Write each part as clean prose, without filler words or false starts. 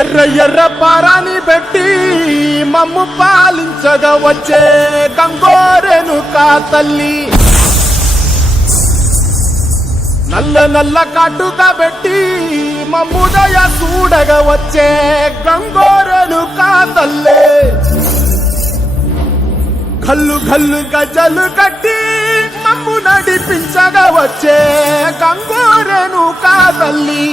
ఎర్ర ఎర్ర పారాని పెట్టి మమ్ము పాలించగా వచ్చే గంగోరేణుకా తల్లి, నల్ల నల్ల కాటుగా పెట్టి మమ్ముదయ చూడగా వచ్చే గంగోరేణుకా తల్లి, గల్లు గల్లు గజలు కట్టి మమ్ము నడిపించగా వచ్చే గంగోరేణుకా తల్లి.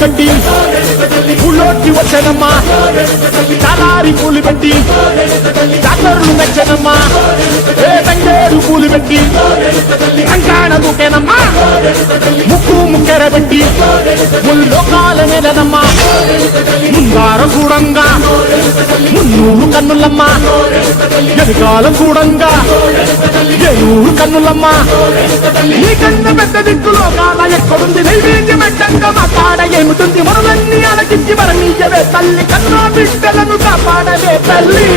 గట్టి ఊళ్ళోకి వచ్చనమ్మా, చాలారి పూలు పెట్టి జాతరలు మెచ్చనమ్మా, తంగేరు పూలు పెట్టి రంగాణ దూకేనమ్మా, ముక్కు ముక్కెర పెట్టి ముల్లోకాల నెలనమ్మా, ముందార చూడంగా మున్నూరు కన్నులమ్మా, ఎదుకాల చూడంగా ఏనూరు కన్నులమ్మా, నీ కన్న పెద్ద దిక్కులో కాల ఎక్కడుంది నైవేద్యం ఎట్టంగా మాట్లాడ ఏమిటుంది మనలన్నీ అలకించి మరణీయవే తల్లి, కన్నా బిడ్డలను కాపాడవే తల్లి.